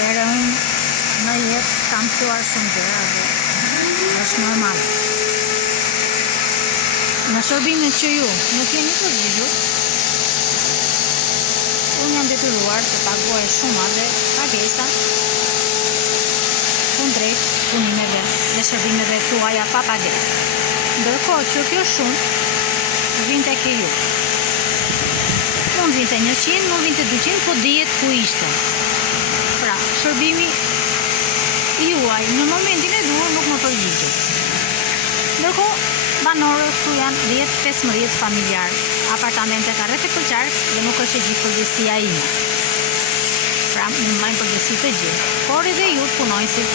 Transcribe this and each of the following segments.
Atëherë unë në jetë kam mësuar shumë gjëra dhe është normal. Në shërbimet që ju nuk jeni përgjigjur, unë jam detyruar të paguaj shumë dhe pagesa kundrejt punimeve dhe shërbimeve tuaja pa pagesë. Ndërkohë që kjo shumë vinte ke ju. Mund vinte 100, mund vinte 200, po dihet ku ishte. Pra, shërbimi juaj në momentin e duhur nuk më përgjigjet. Ndërkohë, banorët këtu janë 10-15 familjar, apartamente ka rreth e përqark dhe nuk është e gjithë përgjegjësia ime. Pra, më majnë përgjegjësi të gjithë, por edhe ju punojësit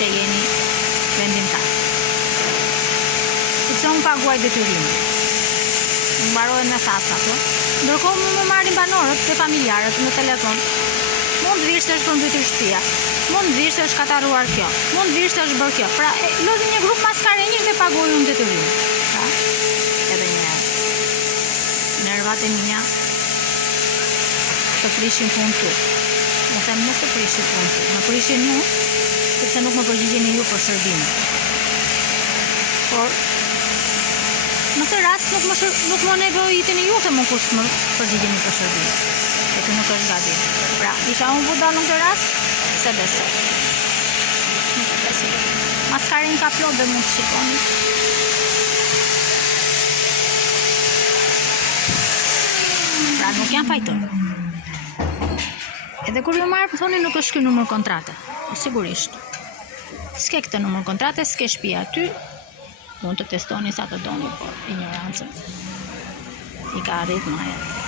që jeni vendimtar. Sepse unë paguaj detyrimin. Më mbarohen me thasa, po. Ndërkohë më marrin banorët dhe familjarët në telefon. Mund vishë është përmbytur shtëpia, mund vishë është kataruar kjo, mund vishë është bërë kjo. Pra, lodhi një grup maskarenjë dhe paguaj unë detyrimin. Pra, edhe një nervat e mia të prishin punë tu. Më them nuk të prishin punë tu, më prishin mu, sepse nuk më përgjigjeni ju për shërbimin. Por, në këtë rast nuk më nevojiteni ju të më kus më përgjigjeni për shërbimin. E kjo nuk është gabim. Pra, isha unë budal në këtë rast, se besoj. Nuk e besoj. Maskarin ka plot dhe mund të shikoni. Pra, nuk janë fajtor. Edhe kur ju marrë, thoni nuk është ky numër kontrate. Sigurisht. S'ke këtë numër kontrate, s'ke shtëpia aty. Mund të testoni sa të doni, por ignorancën i ka arrit maja.